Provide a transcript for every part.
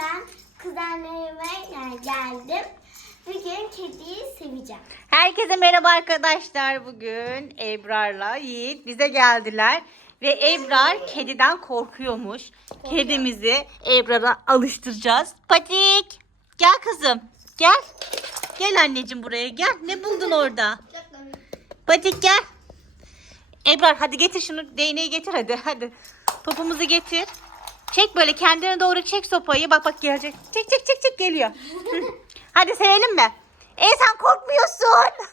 ben kuzenlerime geldim. Bugün kediyi seveceğim. Herkese merhaba arkadaşlar. Bugün Ebrar'la Yiğit bize geldiler. Ve Ebrar kediden korkuyormuş. Kedimizi Ebrar'a alıştıracağız. Patik gel kızım gel. Gel anneciğim buraya gel. Ne buldun orada? Patik gel. Ebrar hadi getir şunu değneği getir hadi hadi. Topumuzu getir. Çek böyle kendine doğru çek sopayı. Bak bak gelecek. Çek çek çek çek geliyor. Hadi sevelim mi? E sen korkmuyorsun.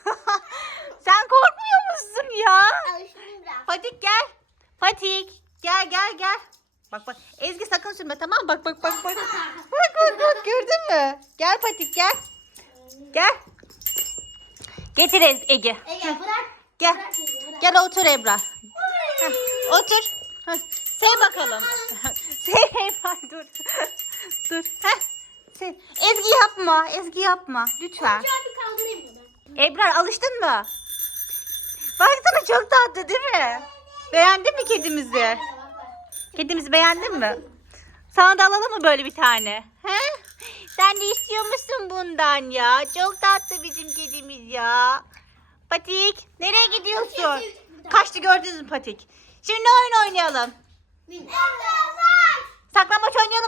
sen korkmuyor musun ya? Patik gel. Patik gel gel gel. Bak bak Ezgi sakın sürme tamam mı? Bak bak bak bak. Bak bak bak gördün mü? Gel Patik gel. Gel. Getir Ez- Ege. Ege bırak. Gel. Bırak Ege bırak. Gel otur Ebra. Heh, otur. Heh, Sev bakalım. Dur. dur. Heh. Sev. Ezgi yapma. Ezgi yapma. Lütfen. Şöyle bir kaldırayım bunu. Ebrar alıştın mı? Baksana çok tatlı değil mi? Beğendin mi kedimizi? Kedimizi beğendin mi? Sana da alalım mı böyle bir tane? He? Sen de istiyor musun bundan ya? Çok tatlı bizim kedimiz ya. Patik nereye gidiyorsun? Kaçtı gördünüz mü Patik? Şimdi oyun oynayalım. Bin.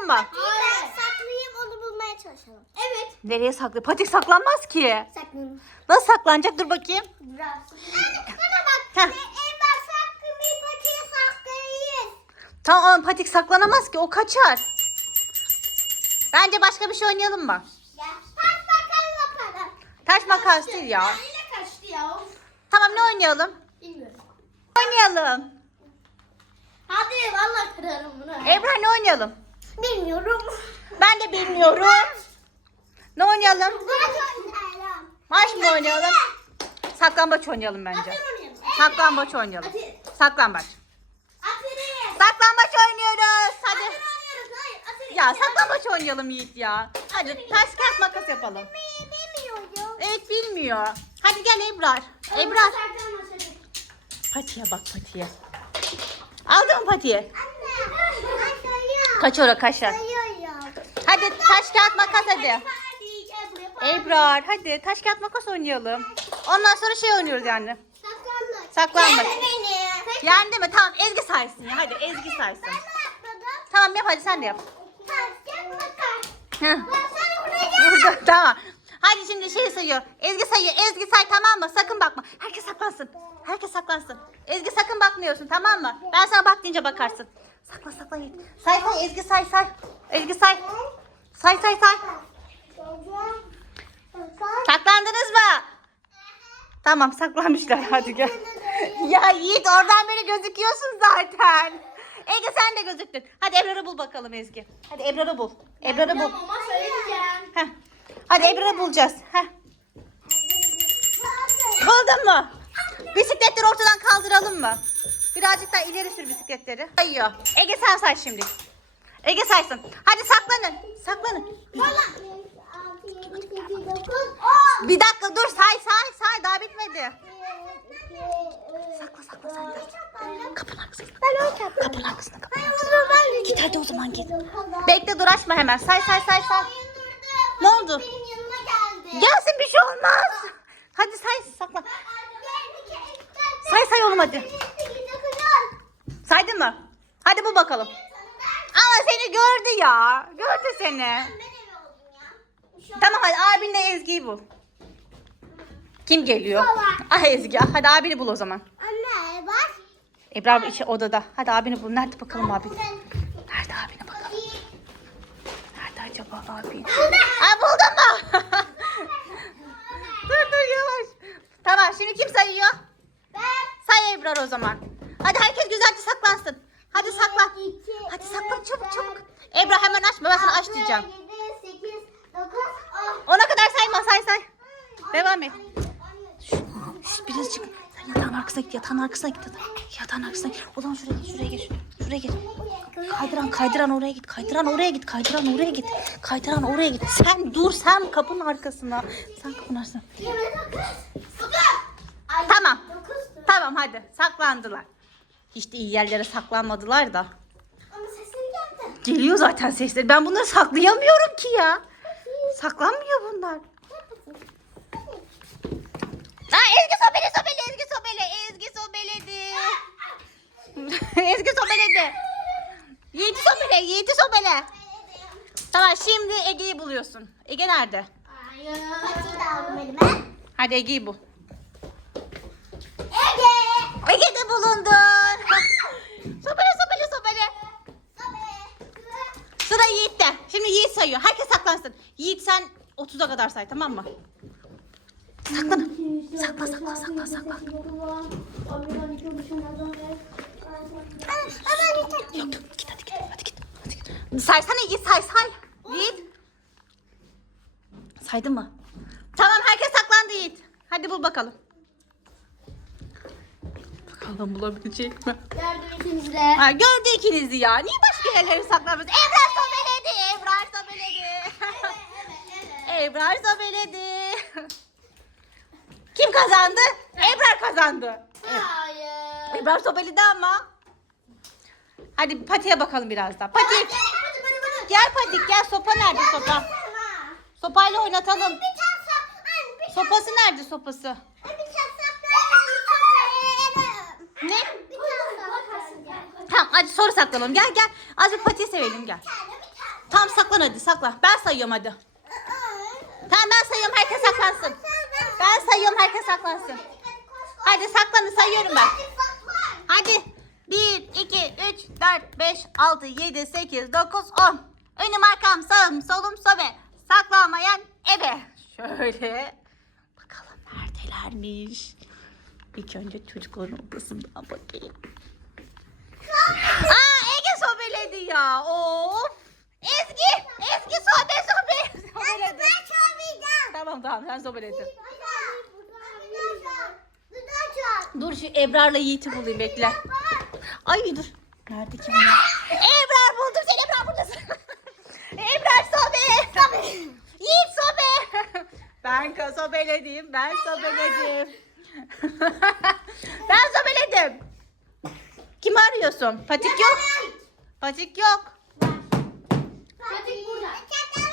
Mı? Hayır. Saklayayım onu bulmaya çalışalım. Evet. Nereye saklı? Patik saklanmaz ki. Saklayayım. Nasıl saklanacak? Dur bakayım. Biraz. Anne bana bak. Heh. Elma saklayayım. Patiye saklayayım. Tamam Patik saklanamaz ki o kaçar. Bence başka bir şey oynayalım mı? Ya. Taş bakalım bakalım. Taş makas değil ya. Yine kaçtı ya. Tamam ne oynayalım? Bilmiyorum. Oynayalım. Hadi vallahi kırarım bunu. Ebrar ne oynayalım? Bilmiyorum. Ben de bilmiyorum. Ne oynayalım? Maç mı oynayalım? Saklambaç oynayalım bence. Saklambaç oynayalım. Saklambaç. Saklambaç oynuyoruz. Hadi. Ya saklambaç oynayalım Yiğit ya. Hadi taş kağıt makas yapalım. Evet bilmiyor. Hadi gel Ebrar. Ebrar. Patiye bak patiye. Aldın mı patiye? Kaç ora. Sayıyorum. Hadi taş kağıt makas hadi. Ebrar hadi taş kağıt makas oynayalım. Ondan sonra şey oynuyoruz yani. Saklanma. Saklanmaç. Gel beni. Yendi mi? Tamam Ezgi saysın ya. Hadi Ezgi saysın. Tamam yap hadi sen de yap. Heh. Burada tamam. Hadi şimdi şey sayıyor. Ezgi sayıyor. Ezgi say tamam mı? Sakın bakma. Herkes saklansın. Herkes saklansın. Ezgi sakın bakmıyorsun tamam mı? Ben sana bak deyince bakarsın. Sakla sakla Yiğit. Say say Ezgi say say. Ezgi say. Say say say. Saklandınız mı? Tamam saklanmışlar. Hadi gel. ya Yiğit oradan beri gözüküyorsun zaten. Ege sen de gözüktün. Hadi Ebrar'ı bul bakalım Ezgi. Hadi Ebrar'ı bul. Ebrar'ı bul. Ama söyleyeceğim. Heh. Hadi Ebrar'ı bulacağız. Heh. Buldun mu? Bisikletleri ortadan kaldıralım mı? Birazcık daha ileri sür bisikletleri. Sayıyor. Ege sen say şimdi. Ege saysın. Hadi saklanın. Saklanın. Bir dakika dur say say say daha bitmedi. Sakla sakla de. Kapının arkasına. Ben. Kapının arkasına. Kapının arkasına. o ben Git hadi o zaman git. Bekle. Dur açma hemen. Say say say say. Ne oldu? Gelsin bir şey olmaz. Hadi say sakla. Say say oğlum hadi. Saydın mı? Hadi bu bakalım. Ama seni gördü ya. Gördü seni. Tamam hadi abinle Ezgi'yi bul. Kim geliyor? Ah Ezgi. Hadi abini bul o zaman. Anne bak. Ebrar içi odada. Hadi abini bul. Nerede bakalım abi? Nerede abini bakalım? Nerede acaba abi? Aa mu? dur dur yavaş. Tamam şimdi kim sayıyor? Ben. Say Ebrar o zaman. Hadi herkes güzelce saklansın. Hadi saklan. iki, Hadi üç, saklan çabuk dört, Ebrar hemen açma ben sana aç diyeceğim. 7, 8, 9, 10. Ona kadar sayma say say. Devam et. Şşt birisi çık. Sen yatağın arkasına git yatağın arkasına git. Yatağın arkasına git. O zaman şuraya git şuraya git. Şuraya git. Kaydıran kaydıran oraya git. Kaydıran oraya git. Kaydıran oraya git. Kaydıran oraya git. Sen dur sen kapının arkasına. Sen kapının arkasına. Tamam. Tamam hadi saklandılar. Hiç de iyi yerlere saklanmadılar da. Geliyor zaten sesleri. Ben bunları saklayamıyorum ki ya. Saklanmıyor bunlar. Aa, Ezgi sobele sobele Ezgi sobele Ezgi sobeledi. Ezgi sobeledi. Yiğit'i sobele Yiğit'i sobele. Tamam şimdi Ege'yi buluyorsun. Ege nerede? Hadi Ege'yi bul. Ege. Ege'de bulundun. sobele sobele Sıra Yiğit'te. Şimdi Yiğit sayıyor. Herkes saklansın. Yiğit sen 30'a kadar say tamam mı? Saklan. Sakla sakla sakla sakla. Yok yok git hadi git hadi git. Hadi git. Saysana Yiğit say say. Yiğit. Saydın mı? Tamam herkes saklandı Yiğit. Hadi bul bakalım. Bakalım bulabilecek mi? Gördüm ikimizi de. Ha, gördü ikinizi ya. Niye başka yerlere saklamıyorsun? Ebrar sobeledi. Ebrar sobeledi. Ebrar sobeledi. Kim kazandı? Ebrar kazandı. Hayır. Ebrar sobeledi ama. Hadi Pati'ye bakalım biraz daha. Pati gel Pati gel. Sopa nerede sopa? Sopayla oynatalım. Sopası nerede sopası? Ne? Tamam hadi soru saklanalım. Gel gel. Azıcık Pati'yi sevelim gel. Tamam saklan hadi sakla. Ben sayıyorum hadi. Tamam ben sayıyorum herkes saklansın. Ben sayıyorum herkes saklansın. Hadi saklanın sayıyorum ben. Hadi. 1, 2, 3, 4, 5, 6, 7, 8, 9, 10. Önüm arkam sağım solum sobe. Saklanmayan ebe. Şöyle. Bakalım neredelermiş. İlk önce çocukların odasından bakayım. Aa Ege sobeledi ya. Of. Ezgi. Ezgi sobe sobe. Sobeledi. Tamam sen sobeledin. Dur şu Ebrar'la Yiğit'i bulayım bekle. Ay dur. Nerede ki bunlar? Ebrar buldum seni Ebrar buradasın. Ebrar sobe. Yiğit sobe. Ben sobeledim. Ben sobeledim. ben sobeledim. Kimi arıyorsun? Patik yok. Patik yok.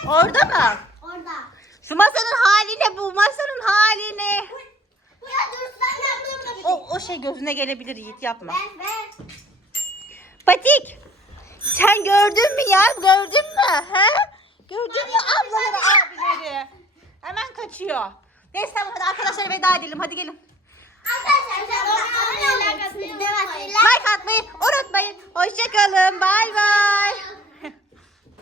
Orada mı? Şu masanın hali ne bu? Masanın hali ne? Ya dur sen O, o şey gözüne gelebilir Yiğit yapma. Ver ver. Patik. Sen gördün mü ya? Gördün mü? He? Gördün mü ablaları abileri? Hemen kaçıyor. Neyse tamam hadi arkadaşlara veda edelim. Hadi gelin. Arkadaşlar abone olmayı, Like atmayı unutmayın. Hoşçakalın. Bay bay.